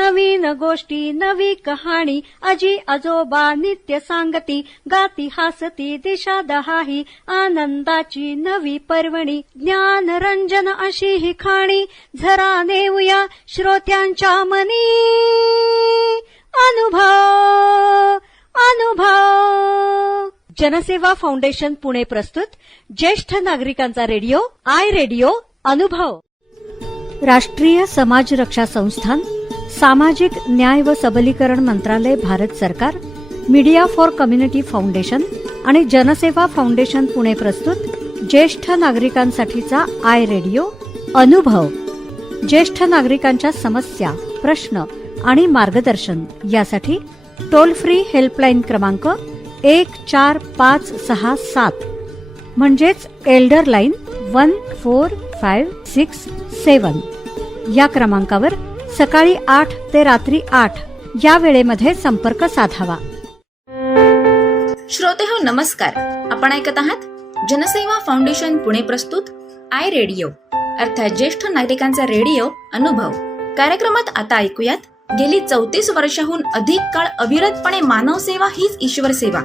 नवीन गोष्टी नवी कहाणी आजी आजोबा नित्य सांगती गाती हसती दिशा दहाही आनंदाची नवी पर्वणी ज्ञान रंजन अशी ही खाणी झरा नेऊया श्रोत्यांच्या मनी अनुभव अनुभव. जनसेवा फाउंडेशन पुणे प्रस्तुत ज्येष्ठ नागरिकांचा रेडिओ आय रेडिओ अनुभव. राष्ट्रीय समाज रक्षा संस्थान, सामाजिक न्याय व सबलीकरण मंत्रालय, भारत सरकार, मीडिया फॉर कम्युनिटी फाउंडेशन आणि जनसेवा फाउंडेशन पुणे प्रस्तुत ज्येष्ठ नागरिकांसाठीचा आय रेडिओ अनुभव. ज्येष्ठ नागरिकांच्या समस्या, प्रश्न आणि मार्गदर्शन यासाठी टोल फ्री हेल्पलाईन क्रमांक 14567 म्हणजेच एल्डर लाईन 14567 या क्रमांकावर सकाळी 8 ते रात्री 8 या वेळेमध्ये संपर्क साधावा. श्रोते हो नमस्कार. आपण ऐकत आहात जनसेवा फाउंडेशन पुणे प्रस्तुत आय रेडिओ अर्थात ज्येष्ठ नागरिकांचा रेडिओ अनुभव. कार्यक्रमात आता ऐकूयात गेली 34 वर्षाहून अधिक काळ अविरतपणे मानव सेवा हीच ईश्वर सेवा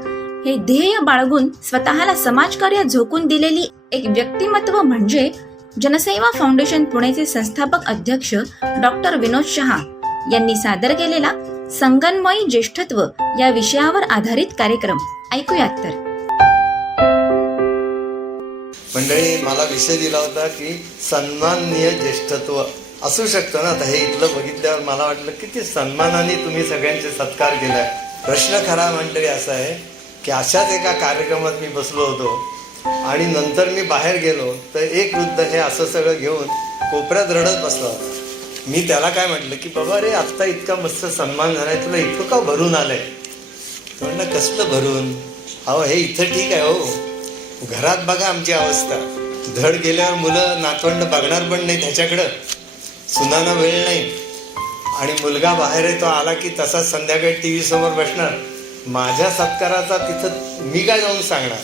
हे ध्येय बाळगून स्वतःला समाजकार्य झोकून दिलेली एक व्यक्तिमत्व म्हणजे जनसेवा फाउंडेशन पुणेचे संस्थापक अध्यक्ष डॉक्टर विनोद शहा यांनी सादर केलेला संगनमयी ज्येष्ठत्व या विषयावर आधारित कार्यक्रम ऐकूयात. तर मंडळी, मला विषय दिला होता की सन्माननीय ज्येष्ठत्व असू शकतं ना. आता हे इथलं बघितल्यावर मला वाटलं किती सन्मानाने तुम्ही सगळ्यांचे सत्कार केलाय. प्रश्न खरा मंडळी असा आहे की अशाच एका कार्यक्रमात मी बसलो होतो आणि नंतर मी बाहेर गेलो तर एक वृद्ध हे असं सगळं घेऊन कोपऱ्यात रडत बसला होता. मी त्याला काय म्हटलं की बाबा रे, आत्ता इतका मस्त सन्मान झालाय, तुला इथं का भरून आलंय? तो म्हणलं कसलं भरून? अहो हे इथं ठीक आहे हो, घरात बघा आमची अवस्था. धड गेल्यावर मुलं नातवंड बघणार पण नाही त्याच्याकडं, सुनांना वेळ नाही आणि मुलगा बाहेर आहे, तो आला की तसाच संध्याकाळी टीव्ही समोर बसणार. माझ्या सत्काराचा तिथं मी काय जाऊन सांगणार?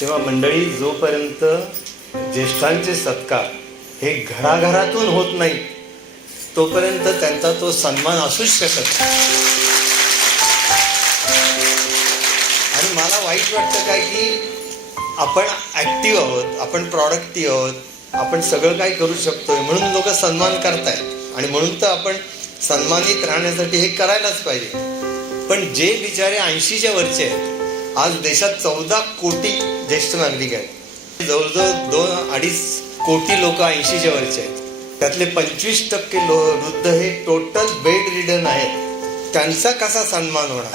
तेव्हा मंडळी, जोपर्यंत ज्येष्ठांचे सत्कार हे घराघरातून होत नाही तोपर्यंत त्यांचा तो सन्मान असूच शकत नाही. आणि मला वाईट वाटतं काय की आपण ऍक्टिव्ह आहोत, आपण प्रॉडक्टिव्ह आहोत, आपण सगळं काही करू शकतोय म्हणून लोक सन्मान करतायत आणि म्हणून तर आपण सन्मानित राहण्यासाठी हे करायलाच पाहिजे. पण जे बिचारे 80च्या वरचे आहेत, आज देशात 14 कोटी ज्येष्ठ नागरिक आहेत, जवळजवळ 2-2.5 कोटी लोक 80च्या वरचे आहेत. त्यातले 25% वृद्ध हे टोटल बेड रिडन आहेत. त्यांचा कसा सन्मान होणार?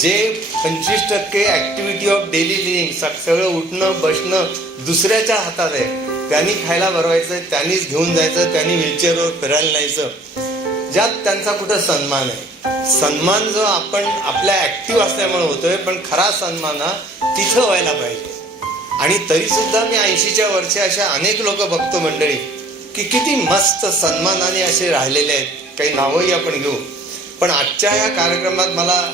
जे 25% ऍक्टिव्हिटी ऑफ डेली लिव्हिंग, सगळं उठणं बसणं दुसऱ्याच्या हातात आहे. त्यांनी खायला भरवायचं, त्यांनीच घेऊन जायचं, त्यांनी व्हीलचेअरवर फिरायला न्यायचं, ज्यात त्यांचा कुठं सन्मान आहे? सन्मान जो आपण आपल्या ऍक्टिव्ह असल्यामुळे होतोय, पण खरा सन्मान हा तिथं व्हायला पाहिजे. आणि तरी सुद्धा मी 80च्या वरचे अशा अनेक लोक बघतो मंडळी की किती मस्त सन्मानाने असे राहिलेले आहेत. काही नावही आपण घेऊ. पण आजच्या या कार्यक्रमात मला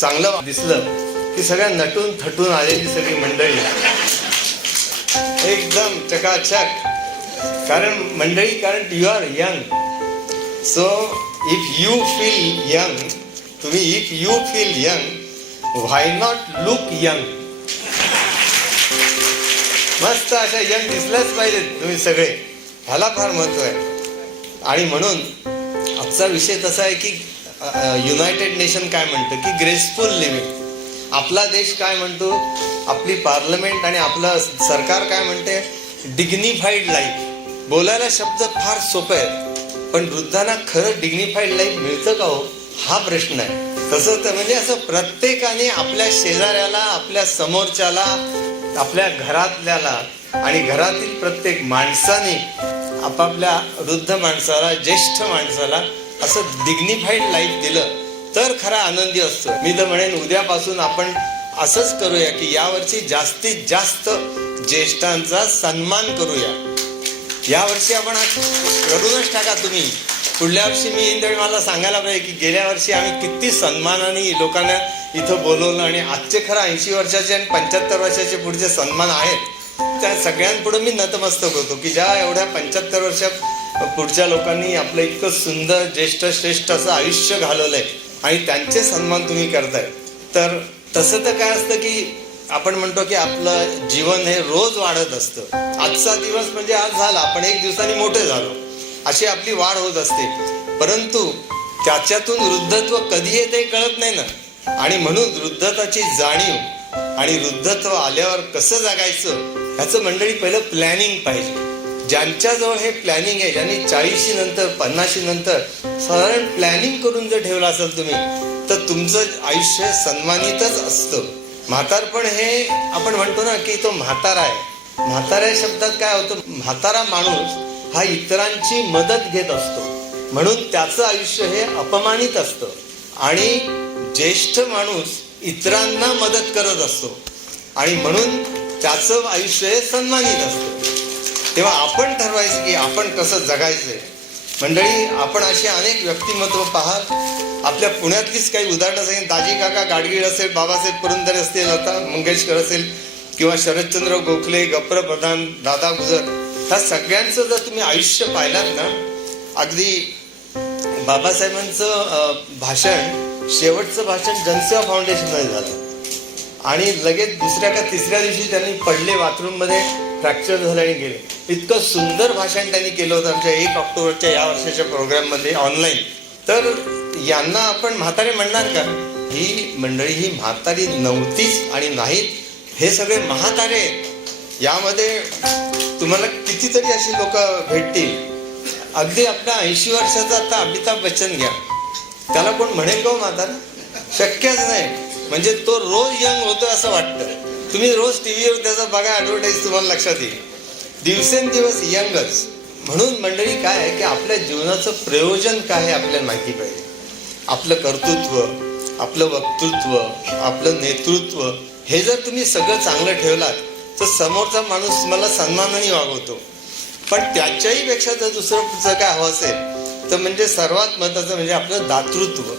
चांगलं दिसलं की सगळ्या नटून थटून आलेली सगळी मंडळी एकदम चकाचक. कारण you are young, so if you feel young, if you feel young, why not look young? मस्त अशा यंग दिसल्याच पाहिजेत तुम्ही सगळे, ह्याला फार महत्व आहे. आणि म्हणून आजचा विषय तसा आहे की युनायटेड नेशन काय म्हणतं की ग्रेसफुल लिव्हिंग. आपला देश काय म्हणतो, आपली पार्लमेंट आणि आपलं सरकार काय म्हणते, डिग्निफाईड लाईफ. बोलायला शब्द फार सोपे आहेत, पण वृद्धांना खरं डिग्निफाईड लाईफ मिळतं का हो, हा प्रश्न आहे. तसं तर म्हणजे असं प्रत्येकाने आपल्या शेजाऱ्याला, आपल्या समोरच्याला, आपल्या घरातल्याला आणि घरातील प्रत्येक माणसाने आपापल्या वृद्ध माणसाला, ज्येष्ठ माणसाला असं डिग्निफाईड लाईफ दिलं तर खरा आनंदी असतो. मी तर म्हणेन उद्यापासून आपण असंच करूया की यावर्षी जास्तीत जास्त ज्येष्ठांचा सन्मान करूया. यावर्षी आपण करूनच टाका तुम्ही. पुढल्या वर्षी मी येईन मला सांगायला पाहिजे की गेल्या वर्षी आम्ही किती सन्मानाने लोकांना इथं बोलवलं आणि आजचे खरं 80 वर्षाचे आणि 75 वर्षाचे पुढचे सन्मान आहेत त्या सगळ्यांपुढे मी नतमस्तक होतो की ज्या एवढ्या 75 वर्षात पुढच्या लोकांनी आपलं इतकं सुंदर ज्येष्ठ श्रेष्ठ असं आयुष्य घालवलंय आणि त्यांचे सन्मान तुम्ही करताय. तर तसं तर काय असतं की आपण म्हणतो की आपलं जीवन हे रोज वाढत असतं. आजचा दिवस म्हणजे आज झाला, आपण एक दिवसाने मोठे झालो, अशी आपली वाढ होत असते. परंतु त्याच्यातून वृद्धत्व कधी येते कळत नाही ना. आणि म्हणून वृद्धत्वाची जाणीव आणि वृद्धत्व आल्यावर कसं जगायचं ह्याचं मंडळी पहिलं प्लॅनिंग पाहिजे. ज्यांच्याजवळ हे प्लॅनिंग आहे, ज्यांनी 40 नंतर 50 नंतर साधारण प्लॅनिंग करून जर ठेवलं असेल तुम्ही, तर तुमचं आयुष्य सन्मानितच असतं. म्हातारपण हे आपण म्हणतो ना की तो म्हातारा आहे. म्हाताऱ्या शब्दात काय होतं, म्हातारा माणूस हा इतरांची मदत घेत असतो, म्हणून त्याचं आयुष्य हे अपमानित असतं. आणि ज्येष्ठ माणूस इतरांना मदत करत असतो आणि म्हणून त्याचं आयुष्य हे सन्मानित असतं. तेव्हा आपण ठरवायचं की आपण कसं जगायचंय. मंडळी, आपण अशी अनेक व्यक्तिमत्व पाहाल. आपल्या पुण्यातलीच काही उदाहरणं सांगेन. दाजी काका गाडगीळ असेल, बाबासाहेब पुरंदरे असतील, लता मंगेशकर असेल किंवा शरदचंद्र गोखले, गप्र प्रधान, दादा गुजर, ह्या सगळ्यांचं जर तुम्ही आयुष्य पाहिलात ना, अगदी बाबासाहेबांचं भाषण, शेवटचं भाषण जनसेवा फाउंडेशनमध्ये झालं आणि लगेच दुसऱ्या का तिसऱ्या दिवशी त्यांनी पडले बाथरूममध्ये, फ्रॅक्चर झालं आणि गेले. इतकं सुंदर भाषण त्यांनी केलं होतं आमच्या 1 ऑक्टोबरच्या या वर्षाच्या प्रोग्राममध्ये ऑनलाईन. तर यांना आपण म्हातारे म्हणणार का? ही मंडळी ही म्हातारी नव्हतीच आणि नाहीत, हे सगळे म्हातारे आहेत. यामध्ये तुम्हाला कितीतरी अशी लोक भेटतील. अगदी आपल्या 80 वर्षाचा आता अमिताभ बच्चन घ्या, त्याला कोण म्हणेल का म्हातारा? शक्यच नाही. म्हणजे तो रोज यंग होतो असं वाटतं. तुम्ही रोज टीव्हीवर त्याचा बघा, ॲडव्हर्टाईज तुम्हाला लक्षात येईल. दिवसेंदिवस यंगच. म्हणून मंडळी काय आहे की आपल्या जीवनाचं प्रयोजन काय आहे आपल्याला माहिती पाहिजे. आपलं कर्तृत्व, आपलं वक्तृत्व, आपलं नेतृत्व हे जर तुम्ही सगळं चांगलं ठेवलात तर समोरचा माणूस तुम्हाला सन्मानाने वागवतो. पण त्याच्याही पेक्षा जर दुसरं पुढचं काय हवं असेल तर म्हणजे सर्वात महत्त्वाचं म्हणजे आपलं दातृत्व.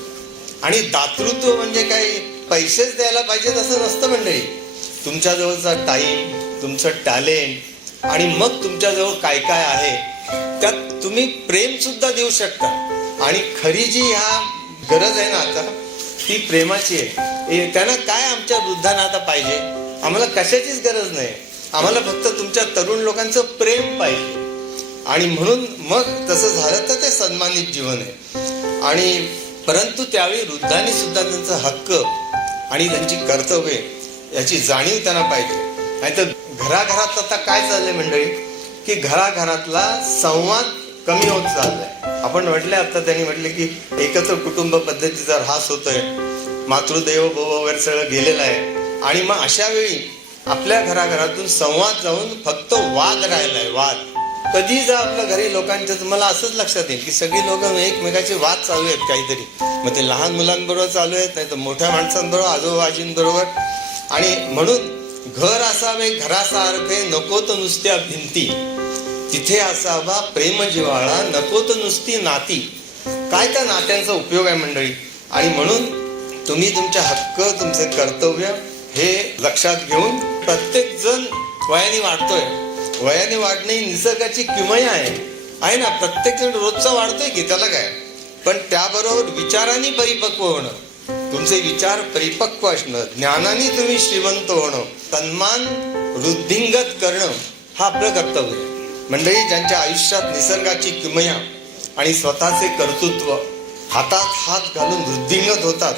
आणि दातृत्व म्हणजे काय पैसेच द्यायला पाहिजेत असं नसतं मंडळी. तुमच्याजवळचा टाईम, तुमचं टॅलेंट आणि मग तुमच्याजवळ काय काय आहे त्यात तुम्ही प्रेम सुद्धा देऊ शकता. आणि खरी जी ह्या गरज आहे ना आता, ती प्रेमाची आहे. त्यांना काय आमच्या वृद्धांना आता पाहिजे? आम्हाला कशाचीच गरज नाही. आम्हाला फक्त तुमच्या तरुण लोकांचं प्रेम पाहिजे. आणि म्हणून मग तसं झालं तर ते सन्मानित जीवन आहे. आणि परंतु त्यावेळी वृद्धांनी सुद्धा त्यांचा हक्क आणि त्यांची कर्तव्ये याची जाणीव त्यांना पाहिजे. नाहीतर घराघरात आता काय चाललंय मंडळी की घराघरातला संवाद कमी होत चाललाय. आपण म्हटले, आता त्यांनी म्हटले की एकत्र कुटुंब पद्धतीचा ऱ्हास होतोय, मातृदेव भव वगैरे सगळं गेलेलं आहे. आणि मग अशा वेळी आपल्या घराघरातून संवाद जाऊन फक्त वाद राहिलाय. वाद कधी जा आपल्या घरी लोकांच्या, तुम्हाला असंच लक्षात येईल की सगळी लोक एकमेकाचे वाद चालू आहेत काहीतरी. मग ते लहान मुलांबरोबर चालू आहेत, नाही तर मोठ्या माणसांबरोबर, आजोबाजींबरोबर. आणि म्हणून घर असावे घरासारखे, नको तर नुसत्या भिंती, तिथे असावा प्रेम जिव्हाळा, नको तर नुसती नाती. काय त्या नात्यांचा उपयोग आहे मंडळी? आणि म्हणून तुम्ही तुमचे हक्क, तुमचे कर्तव्य हे लक्षात घेऊन, प्रत्येक जण वयाने वाढतोय. वयाने वाढणे ही निसर्गाची किमया आहे ना. प्रत्येक जण रोजचा वाढतोय की, त्याला काय. पण त्याबरोबर विचारांनी परिपक्व होणं, तुमचे विचार परिपक्व असणं, ज्ञानाने तुम्ही श्रीमंत होणं, सन्मान वृद्धिंगत करणं हा आपलं कर्तव्य आहे. मंडळी, ज्यांच्या आयुष्यात निसर्गाची किमया आणि स्वतःचे कर्तृत्व हातात हात घालून वृद्धिंगत होतात,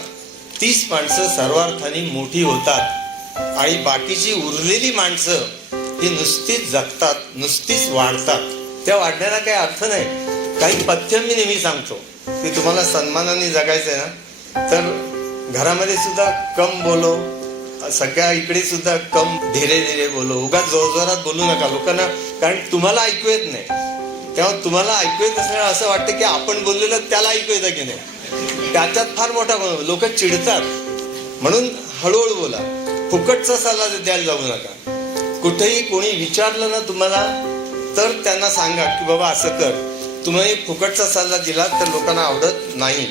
तीच माणसं सर्वार्थाने मोठी होतात. आणि बाकीची उरलेली माणसं ही नुसतीच जगतात, नुसतीच वाढतात. त्या वाढण्याला काही अर्थ नाही. काही पथ्य मी नेहमी सांगतो की तुम्हाला सन्मानाने जगायचंय ना, तर घरामध्ये सुद्धा कम बोलो, सगळ्या इकडे सुद्धा कम धीरे धीरे बोलो. उगाच जोरजोरात बोलू नका लोकांना, कारण तुम्हाला ऐकू येत नाही. तेव्हा तुम्हाला ऐकू येत असल्यामुळे असं वाटतं की आपण बोललेलं त्याला ऐकू येतं की नाही. त्याच्यात फार मोठा लोक चिडतात. म्हणून हळूहळू बोला. फुकटचा सल्ला द्यायला जाऊ नका. कुठेही कोणी विचारलं ना तुम्हाला तर त्यांना सांगा की बाबा असं कर. तुम्ही फुकटचा सल्ला दिला तर लोकांना आवडत नाही.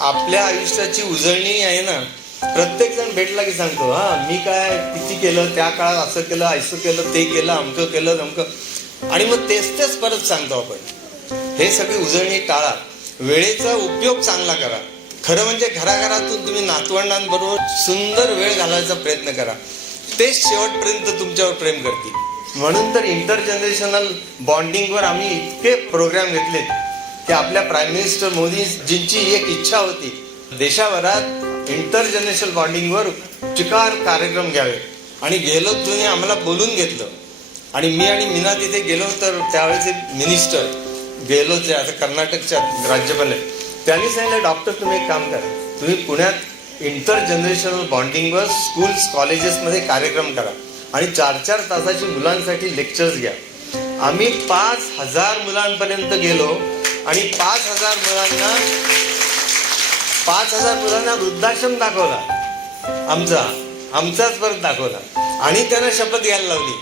आपल्या आयुष्याची उजळणी आहे ना, प्रत्येक जण भेटला की सांगतो, मी काय किती केलं, त्या काळात असं केलं, ऐसं केलं, ते केलं, अमकं केलं, अमकं. आणि मग तेच परत सांगतो आपण. हे सगळी उजळणी टाळा, वेळेचा उपयोग चांगला करा. खरं म्हणजे घराघरातून तुम्ही नातवंडांबरोबर सुंदर वेळ घालवायचा प्रयत्न करा. तेच शेवटपर्यंत तुमच्यावर प्रेम करतील. म्हणून तर इंटरजनरेशनल बॉन्डिंगवर आम्ही इतके प्रोग्राम घेतलेत की आपल्या प्राईम मिनिस्टर मोदीजींची एक इच्छा होती, देशाभरात इंटरजनरेशनल बॉन्डिंगवर चिकार कार्यक्रम घ्यावे. आणि गेलो, तुम्ही आम्हाला बोलून घेतलं. आणि मी आणि मीना तिथे गेलो, तर त्यावेळेचे मिनिस्टर गेलो, ते आता कर्नाटकच्या राज्यपाल आहेत, त्यांनी सांगितलं, डॉक्टर तुम्ही एक काम करा, तुम्ही पुण्यात इंटरजनरेशनल बॉन्डिंगवर स्कूल्स कॉलेजेसमध्ये कार्यक्रम करा आणि 4-4 तासाची मुलांसाठी लेक्चर्स घ्या. आम्ही 5,000 मुलांपर्यंत गेलो आणि 5,000 मुलांना वृद्धाश्रम दाखवला, आमचाच परत दाखवला. आणि त्यांना शपथ घ्यायला लावली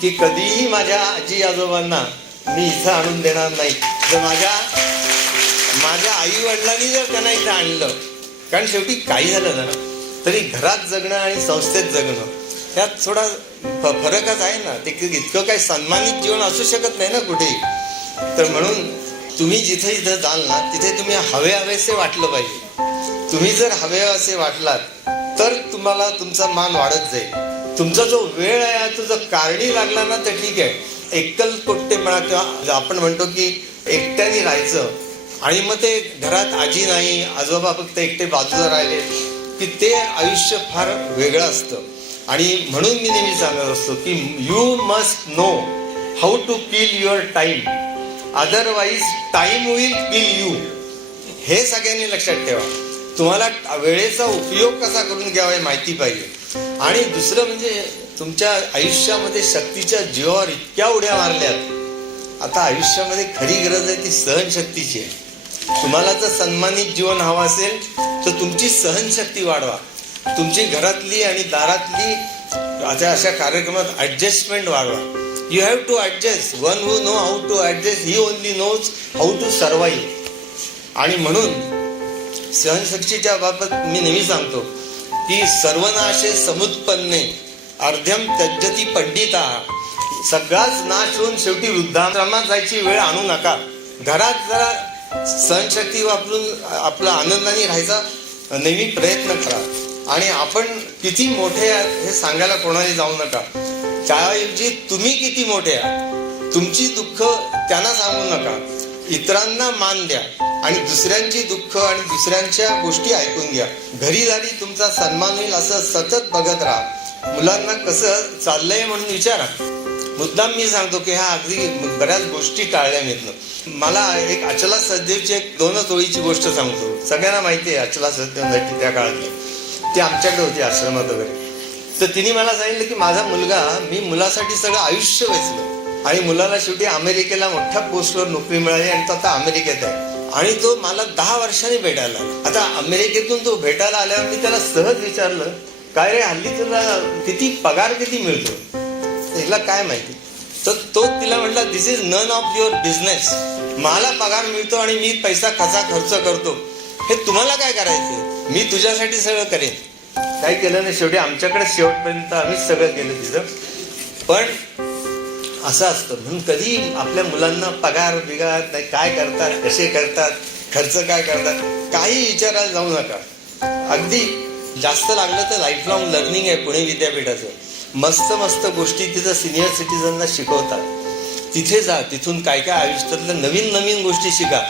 की कधीही माझ्या आजी आजोबांना मी इथं आणून देणार नाही. जर माझ्या आई वडिलांनी जर त्यांना इथं आणलं, कारण शेवटी काही झालं ना तरी घरात जगणं आणि संस्थेत जगणं यात थोडा फरकच आहे ना. ते इतकं काही सन्मानित जीवन असू शकत नाही ना कुठेही. तर म्हणून तुम्ही जिथे इथं जाल ना, तिथे तुम्ही हवेसे वाटलं पाहिजे. तुम्ही जर हवेसे वाटलात तर तुम्हाला तुमचा मान वाढत जाईल. तुमचा जो वेळ आहे तो जर कारणी लागला ना तर ठीक आहे. एकल कोट्टेपणा किंवा आपण म्हणतो की एकट्याने राहायचं आणि मग ते घरात आजी नाही, आजोबा फक्त एकटे बाजूला राहिले की ते आयुष्य फार वेगळं असतं. आणि म्हणून मी नेहमी सांगत असतो की you must know how to kill your time, otherwise time will kill you. हे सगळ्यांनी लक्षात ठेवा. तुम्हाला वेळेचा उपयोग कसा करून घ्यावा हे माहिती पाहिजे. आणि दुसरं म्हणजे तुमच्या आयुष्यामध्ये शक्तीच्या जीवावर इतक्या उड्या मारल्यात. आता आयुष्यामध्ये खरी गरज आहे ती सहनशक्तीची आहे. तुम्हाला जर सन्मानित जीवन हवं असेल तर तुमची सहनशक्ती वाढवा. तुमची घरातली आणि दारातली अशा कार्यक्रमात ऍडजस्टमेंट वाढवा. You have to adjust. One who know how to adjust, he only knows how to survive. आणि म्हणून सहनशक्तीच्या बाबत मी नेहमी सांगतो की सर्वनाशे समुत्पन्ने अर्ध्यम त्यज्यति पंडिता. सगळाच नाश होऊन शेवटी वृद्धाश्रमात जायची वेळ आणू नका. घरात जरा सहनशक्ती वापरून आपला आनंदाने राहायचा नेहमी प्रयत्न करा. आणि आपण किती मोठे आहात हे सांगायला कोणाला जाऊ नका. त्याऐवजी तुम्ही किती मोठे आहात, तुमची दुःख त्यांना सांगू नका. इतरांना मान द्या आणि दुसऱ्यांची दुःख आणि दुसऱ्यांच्या गोष्टी ऐकून घ्या. घरी झाली तुमचा सन्मान होईल असं सतत बघत राहा. मुलांना कसं चाललंय म्हणून विचारा. मुद्दाम मी सांगतो की ह्या अगदी बऱ्याच गोष्टी टाळल्या मिळतं. मला एक अचला सचदेवची एक 2 ओळीची गोष्ट सांगतो. सगळ्यांना माहिती आहे अचला सचदेव त्या काळातली. ती आमच्याकडे होती आश्रमात वगैरे. तर तिने मला सांगितलं की माझा मुलगा, मी मुलासाठी सगळं आयुष्य वेचलं आणि मुलाला शेवटी अमेरिकेला मोठ्या पोस्टवर नोकरी मिळाली आणि तो आता अमेरिकेत आहे. आणि तो मला 10 वर्षांनी भेटायला आला. आता अमेरिकेतून तो भेटायला आल्यावर मी त्याला सहज विचारलं, काय रे हल्ली तुला पगार किती मिळतो? तिला काय माहिती. तर तो तिला म्हटला, this is none of your business. मला पगार मिळतो आणि मी पैसा कसा खर्च करतो हे तुम्हाला काय करायचं, मी तुझ्यासाठी सगळं करेन. काय केलं नाही, शेवटी आमच्याकडे शेवटपर्यंत आम्हीच सगळं केलं तिथं. पण असं असतं म्हणून कधी आपल्या मुलांना पगार बिगार नाही, काय करतात, कसे करतात, खर्च काय करतात, काही विचारायला जाऊ नका. अगदी जास्त लागलं तर लाईफ लॉंग लर्निंग आहे पुणे विद्यापीठाचं. मस्त मस्त गोष्टी तिथं सिनियर सिटीजनला शिकवतात. तिथे जा, तिथून काय काय आयुष्यातल्या नवीन नवीन गोष्टी शिका.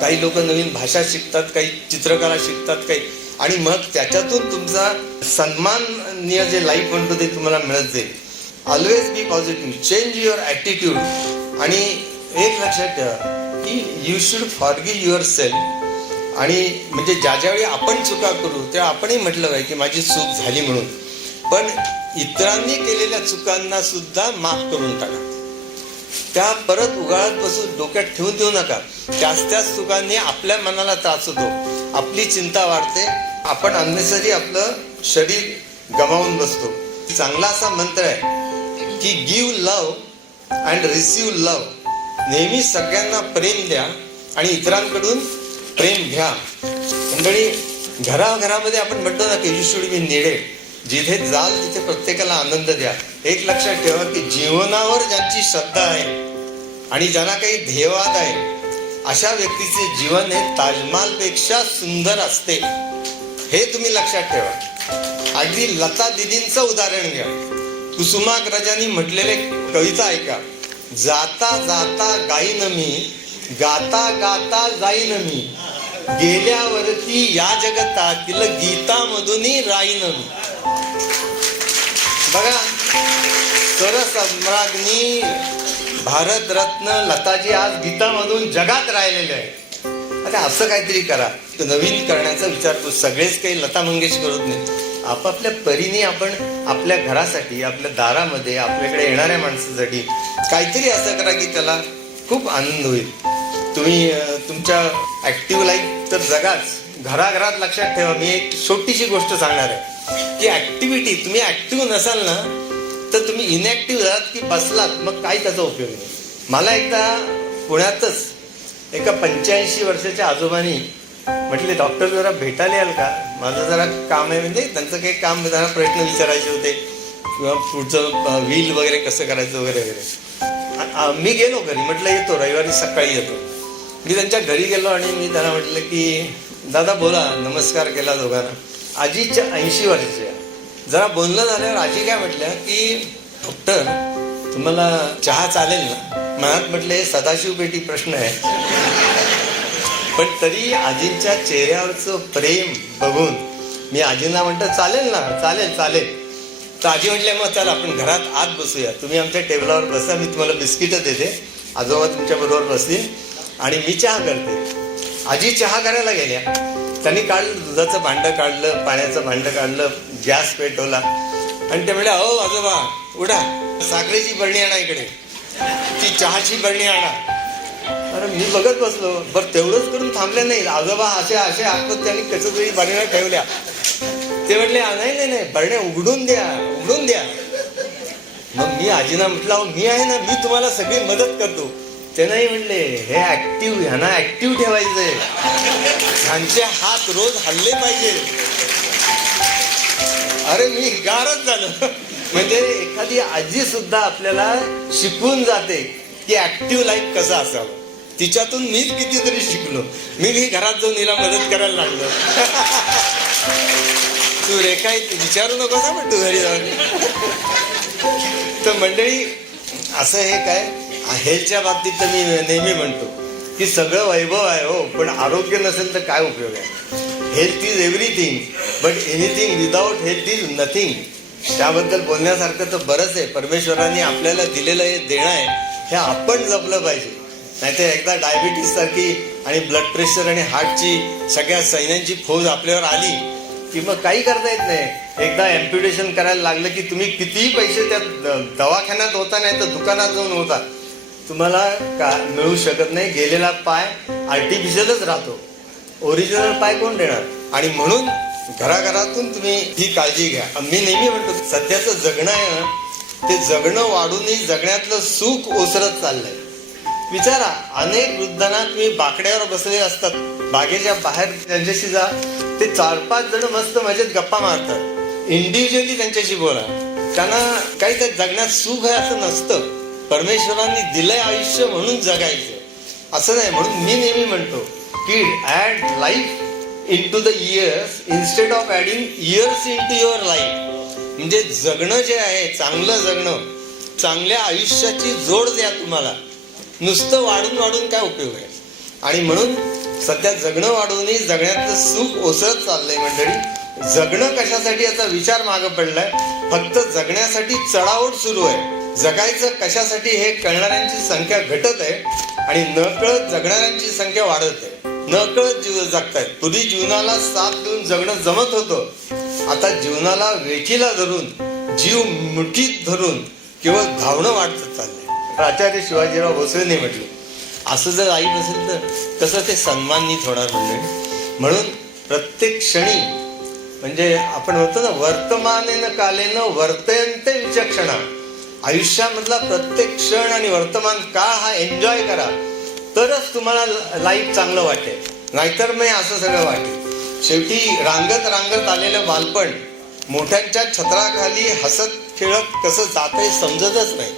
काही लोक नवीन भाषा शिकतात, काही चित्रकला शिकतात, काही. आणि मग त्याच्यातून तुमचा सन्माननीय जे लाईफ म्हणतो ते तुम्हाला मिळत जाईल. Always be positive, change your attitude. आणि एक लक्षात ठेवा की you should forgive your self. आणि म्हणजे ज्यावेळी आपण चुका करू तेव्हा आपणही म्हटलं पाहिजे की माझी चूक झाली म्हणून. पण इतरांनी केलेल्या चुकांना सुद्धा माफ करून टाका. त्या परत उगाळत बसून डोक्यात ठेवून देऊ नका. त्याच चुकांनी आपल्या मनाला त्रास होतो, आपली चिंता वाढते, आपण अननेसरी आपलं शरीर गमावून बसतो. चांगला असा मंत्र आहे की give love and receive love. नेहमी सगळ्यांना प्रेम द्या आणि इतरांकडून प्रेम घ्या. मंडळी, घराघरामध्ये आपण म्हणतो ना की यू शुड बी नीडेड. जिथे जाल तिथे प्रत्येकाला आनंद द्या. एक लक्षात ठेवा की जीवनावर ज्यांची श्रद्धा आहे आणि ज्यांना काही ध्येयवाद आहे अशा व्यक्तीचे जीवन हे ताजमहालपेक्षा सुंदर असते, हे तुम्ही लक्षात ठेवा. अगदी लता दिदींचं उदाहरण घ्या. कुसुमाग्रजांनी म्हटलेले कविता ऐका. जाता जाता गाईन मी, गाता गाता जाईन मी, गेल्यावरती या जगतातील गीतामधूनही राहीन मी. बघा, स्वरसम्राज्ञी भारतरत्न लताजी आज गीतामधून जगात राहिलेले आहे. आता असं काहीतरी करा, नवीन करण्याचा विचार करू. सगळेच काही लता मंगेशकर होत नाही. आपापल्या परीने आपण आपल्या घरासाठी, आपल्या दारामध्ये, आपल्याकडे येणाऱ्या माणसासाठी काहीतरी असं करा की त्याला खूप आनंद होईल. तुम्ही तुमच्या ऍक्टिव्ह लाईफ तर जगाच, घराघरात लक्षात ठेवा. मी एक छोटीशी गोष्ट सांगणार आहे की ऍक्टिव्हिटी, तुम्ही ऍक्टिव्ह नसाल ना तर तुम्ही इनॅक्टिव्ह झालात की बसलात, मग काही त्याचा उपयोग नाही. मला एकदा पुण्यातच एका 85 वर्षाच्या आजोबांनी म्हटले, डॉक्टर जरा भेटायला याल का, माझं जरा काम आहे. म्हणजे त्यांचं काही काम, जरा प्रश्न विचारायचे होते किंवा पुढचं व्हील वगैरे कसं करायचं वगैरे वगैरे. मी गेलो घरी, म्हटलं येतो, रविवारी सकाळी येतो. मी त्यांच्या घरी गेलो आणि मी त्यांना म्हटलं की दादा बोला. नमस्कार केला दोघांना. आजीच्या 80 वर्षाच्या. जरा बोलणं झाल्यावर आजी काय म्हटल्या की डॉक्टर तुम्हाला चहा चालेल ना. मनात म्हटलं हे सदाशिव पेटी प्रश्न आहे, पण तरी आजींच्या चेहऱ्यावरचं प्रेम बघून मी आजींना म्हटलं चालेल ना, चालेल चालेल. तर आजी म्हटले मग चल आपण घरात आत बसूया, तुम्ही आमच्या टेबलावर बसा, मी तुम्हाला बिस्किटं देते, आजोबा तुमच्या बरोबर बसतील आणि मी चहा करते. आजी चहा करायला गेल्या. त्यांनी काढलं, दुधाचं भांडं काढलं, पाण्याचं भांडं काढलं, गॅस पेटवला आणि ते म्हणले अहो आजोबा उडा, साखरेची बरणी आणा इकडे, ती चहाची बरणी आणा. अरे मी बघत बसलो. बरं तेवढंच करून थांबले नाही. आजोबा असे असे हात त्यांनी कसं तरी बरण्या ठेवल्या. ते म्हटले नाही नाही नाही, बरण्या उघडून द्या, उघडून द्या. मग मी आजीना म्हटलं अहो मी आहे ना, मी तुम्हाला सगळी मदत करतो. ते नाही म्हणले, हे ऍक्टिव्ह, ह्यांना ऍक्टिव्ह ठेवायचंय, ह्यांचे हात रोज हल्ले पाहिजे. अरे मी गारच झालो. म्हणजे एखादी आजी सुद्धा आपल्याला शिकवून जाते की ऍक्टिव्ह लाईफ कसं असावं. तिच्यातून मीच कितीतरी शिकलो. मी घरात जाऊन हिला मदत करायला लागलो. तू रेखा विचारू नको ना, पण तू घरी जाऊन. तर मंडळी असं हे काय, हेल्थच्या बाबतीत तर मी नेहमी म्हणतो की सगळं वैभव आहे हो, पण आरोग्य नसेल तर काय उपयोग आहे. Health is everything but anything without health is nothing. त्याबद्दल बोलण्यासारखं तर बरंच आहे. परमेश्वरांनी आपल्याला दिलेलं हे देणं आहे, हे आपण जपलं पाहिजे. नाहीतर एकदा डायबिटीस सारखी आणि ब्लड प्रेशर आणि हार्टची सगळ्या सैन्यांची फौज आपल्यावर आली की मग काही करता येत नाही. एकदा एम्प्युटेशन करायला लागलं की तुम्ही कितीही पैसे त्या दवाखान्यात होता, नाही तर दुकानात जाऊन होता, तुम्हाला का मिळू शकत नाही. गेलेला पाय आर्टिफिशियलच राहतो, ओरिजिनल पाय कोण देणार. आणि म्हणून घराघरातून तुम्ही ही काळजी घ्या. मी नेहमी म्हणतो सध्याचं जगणं आहे ना, ते जगणं वाढूनही जगण्यातलं सुख ओसरत चाललंय. विचारा, अनेक वृद्धांना तुम्ही बाकड्यावर बसलेले असतात, बागेच्या बाहेर त्यांच्याशी जा, ते 4-5 जण मस्त मजेत गप्पा मारतात. इंडिव्हिज्युअली त्यांच्याशी बोला. त्यांना काही त्या जगण्यात सुख आहे असं नसतं. परमेश्वरांनी दिलंय आयुष्य म्हणून जगायचं असं नाही. म्हणून मी नेहमी म्हणतो की add life into the years instead of adding years into your life. म्हणजे जगणं जे आहे, चांगलं जगणं, चांगल्या आयुष्याची जोड द्या तुम्हाला. नुसतं वाढून वाढून काय उपयोग आहे. आणि म्हणून सध्या जगणं वाढवूनही जगण्यातलं सुख ओसरत चाललंय. मंडळी, जगणं कशासाठी याचा विचार मागं पडलाय. फक्त जगण्यासाठी चढाओढ सुरू आहे. जगायचं कशासाठी हे कळणाऱ्यांची संख्या घटत आहे आणि नकळत जगणाऱ्यांची संख्या वाढत आहे. नकळत जीव जगतायत. पूर्वी जीवनाला साथ देऊन जगणं जमत होतं. आता जीवनाला वेठीला धरून, जीव मुठीत धरून केवळ धावणं वाढत चाललंय. आचार्य शिवाजीराव भोसलेंनी म्हटले, असं जर आई असेल तर कसं ते सन्मानित होणार. म्हणून प्रत्येक क्षणी, म्हणजे आपण म्हणतो ना, वर्तमानेन कालेन वर्तयन्ते विचक्षणा. आयुष्यामधला प्रत्येक क्षण आणि वर्तमान काळ हा एन्जॉय करा, तरच तुम्हाला लाईफ चांगलं वाटेल. नाहीतर मग असं सगळं वाटेल. शेवटी रांगत रांगत आलेलं बालपण मोठ्यांच्या छत्राखाली हसत खेळत कसं जातंय समजतच नाही.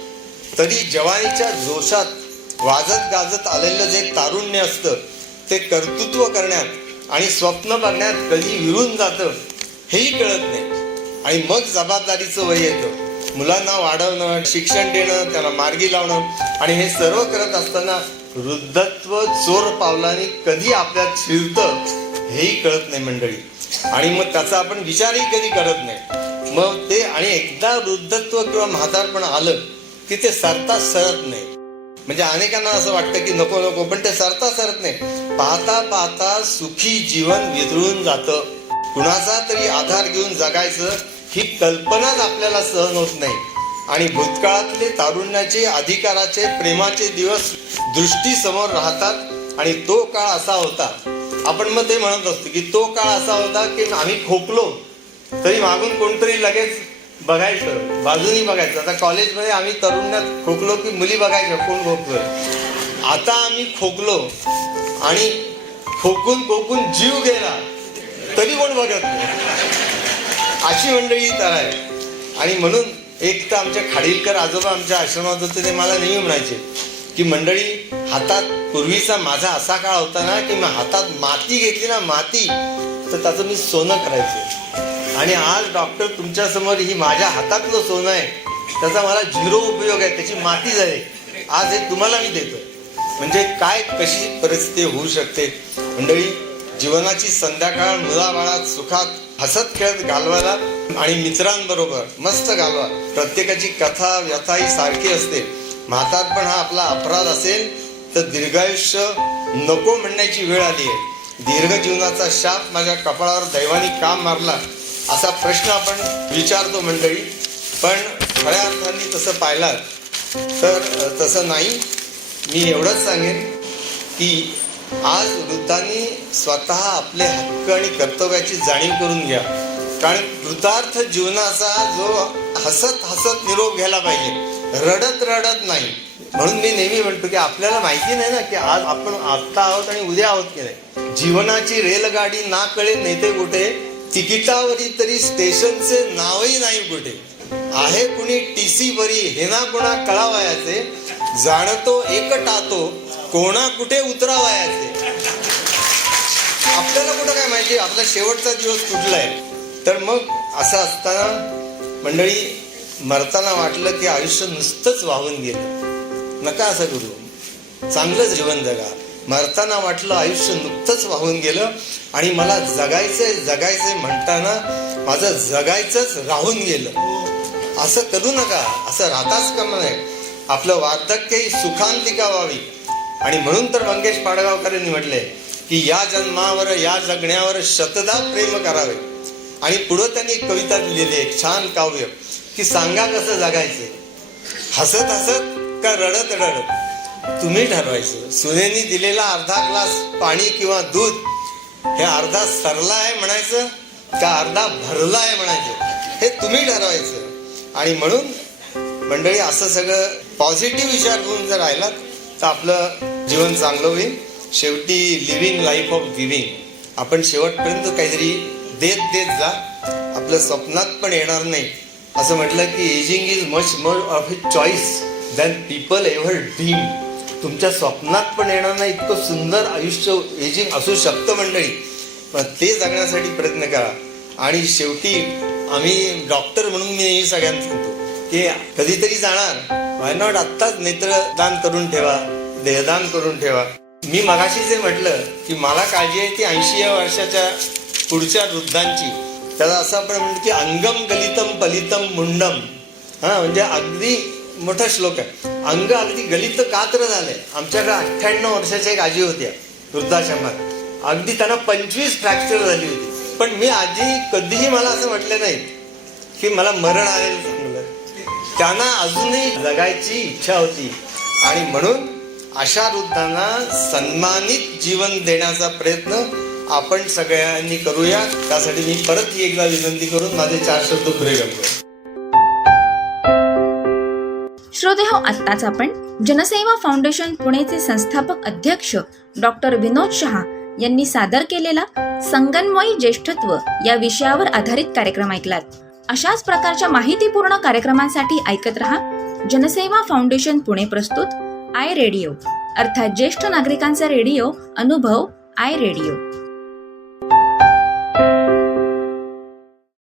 तरी जवानीच्या जोशात वाजत गाजत आलेलं जे तारुण्य असतं ते कर्तृत्व करण्यात आणि स्वप्न बघण्यात कधी विरून जातं हेही कळत नाही. आणि मग जबाबदारीचं वय येतं. मुलांना वाढवणं, शिक्षण देणं, त्याला मार्गी लावणं आणि हे सर्व करत असताना वृद्धत्व चोर पावलांनी कधी आपल्यात शिरतं हेही कळत नाही मंडळी. आणि मग त्याचा आपण विचारही कधी करत नाही. मग ते आणि एकदा वृद्धत्व किंवा म्हातारपण आलं की ते सरता सरत नाही. म्हणजे अनेकांना असं वाटतं की नको नको, पण ते सरता सरत नाही. पाहता पाहता सुखी जीवन विदळून जातं. कुणाचा तरी आधार घेऊन जगायचं ही कल्पनाच आपल्याला सहन होत नाही. आणि भूतकाळातले तारुण्याचे, अधिकाराचे, प्रेमाचे दिवस दृष्टीसमोर राहतात. आणि तो काळ असा होता, आपण मग ते म्हणत असतो की तो काळ असा होता की आम्ही खोकलो तरी मागून कोणतरी लगेच बघायचं, बाजूनी बघायचं. आता कॉलेजमध्ये आम्ही तरुणात खोकलो की मुली बघायच्या कोण खोकलोय. आता आम्ही खोकलो आणि खोकून खोकून जीव गेला तरी कोण बघत नाही, अशी मंडळी तर आहे. आणि म्हणून एक तर आमच्या खाडीलकर आजोबा आमच्या आश्रमात होते, ते मला नेहमी म्हणायचे की मंडळी हातात पूर्वीचा माझा असा काळ होता ना की मी हातात माती घेतली ना, माती, तर त्याचं मी सोनं करायचं. आणि आज डॉक्टर तुमच्या समोर ही माझ्या हातातलं सोनं आहे, त्याचा मला 0 उपयोग आहे, त्याची माती झाली. आज हे तुम्हाला मी देतो. म्हणजे काय कशी परिस्थिती होऊ शकते मंडळी. जीवनाची संध्याकाळ मुलाबाळात सुखात हसत खेळत घालवायला आणि मित्रांबरोबर मस्त घालवा. प्रत्येकाची कथा व्यथा ही सारखी असते. म्हातारपण हा आपला अपराध असेल तर दीर्घायुष्य नको म्हणण्याची वेळ आली आहे. दीर्घ जीवनाचा शाप माझ्या कपाळावर दैवानी काम मारला असा प्रश्न आपण विचारतो मंडळी. पण खऱ्या अर्थाने तसं पाहिलं तर तसं नाही. मी एवढंच सांगेन की आज वृद्धांनी स्वतः आपले हक्क आणि कर्तव्याची जाणीव करून घ्या. कारण कृतार्थ जीवनाचा जो हसत हसत निरोप घ्यायला पाहिजे, रडत रडत नाही. म्हणून मी नेहमी म्हणतो की आपल्याला माहिती नाही ना की आज आपण आत्ता आहोत आणि उद्या आहोत की नाही. जीवनाची रेलगाडी ना कळे नेते कुठे, तिकिटावरी तरी स्टेशनचे नावही नाही कुठे. आहे कुणी टीसी वरी हे ना कोणा कळावयाचे, जाणतो एकटातो कोणा कुठे उतरावयाचे. आपल्याला कुठं काय माहिती आपला शेवटचा दिवस कुठला आहे. तर मग असं असताना मंडळी मरताना वाटलं की आयुष्य नुसतंच वाहून गेलं. नका असं करू, चांगलं जीवन जगा. मरताना वाटलं आयुष्य नुकतंच वाहून गेलं आणि मला जगायचंय जगायचंय म्हणताना माझं जगायचंच राहून गेलं. असं करू नका. असं राहताच कामा नये. आपलं वार्धक्यही सुखांतिका व्हावी. आणि म्हणून तर मंगेश पाडगावकरांनी म्हटले की या जन्मावर या जगण्यावर शतदा प्रेम करावे. आणि पुढं त्यांनी कविता लिहिलेली एक छान काव्य की सांगा कसं जगायचे, हसत हसत का रडत रडत, तुम्ही ठरवायचं. सुनेनी दिलेला अर्धा ग्लास पाणी किंवा दूध हे अर्धा सरला आहे म्हणायचं का अर्धा भरला आहे म्हणायचं, हे तुम्ही ठरवायचं. आणि म्हणून मंडळी असं सगळं पॉझिटिव्ह विचार करून जर राहिलात तर आपलं जीवन चांगलं होईल. शेवटी लिव्हिंग लाईफ ऑफ गिव्हिंग. आपण शेवटपर्यंत काहीतरी देत देत जा. आपलं स्वप्नात पण येणार नाही. असं म्हटलं की ageing is much more of A choice than people ever dream. तुमच्या स्वप्नात पण येणार नाही इतकं सुंदर आयुष्य एजिंग असू शकतं मंडळी. पण ते जगण्यासाठी प्रयत्न करा. आणि शेवटी आम्ही डॉक्टर म्हणून मी नेहमी सगळ्यांना सांगतो की कधीतरी जाणार, वाय नॉट आत्ताच नेत्रदान करून ठेवा, देहदान करून ठेवा. मी मगाशी जे म्हटलं की मला काळजी आहे ती 80 वर्षाच्या पुढच्या वृद्धांची. त्याला असं आपण म्हणतो की अंगम गलितम पलितम मुंडम. म्हणजे अगदी मोठा श्लोक आहे. अंग अगदी गलित कात्र झालंय. आमच्याकडे 98 वर्षाच्या एक आजी होत्या वृद्धाश्रमात. अगदी त्यांना 25 फ्रॅक्चर झाली होती. पण मी आजी कधीही मला असं म्हटलं नाही की मला मरण आलेलं चांगलं. त्यांना अजूनही जगायची इच्छा होती. आणि म्हणून अशा वृद्धांना सन्मानित जीवन देण्याचा प्रयत्न आपण सगळ्यांनी करूया. त्यासाठी मी परत एकदा विनंती करून माझे 4 शब्द पुरे करतो. श्रोतेहो, आत्ताच आपण जनसेवा फाउंडेशन पुणेचे संस्थापक अध्यक्ष डॉक्टर विनोद शहा यांनी सादर केलेला संगममयी ज्येष्ठत्व या विषयावर आधारित कार्यक्रम ऐकलात. अशाच प्रकारच्या माहितीपूर्ण कार्यक्रमांसाठी ऐकत रहा जनसेवा फाउंडेशन पुणे प्रस्तुत आय रेडिओ अर्थात ज्येष्ठ नागरिकांचा रेडिओ अनुभव आय रेडिओ.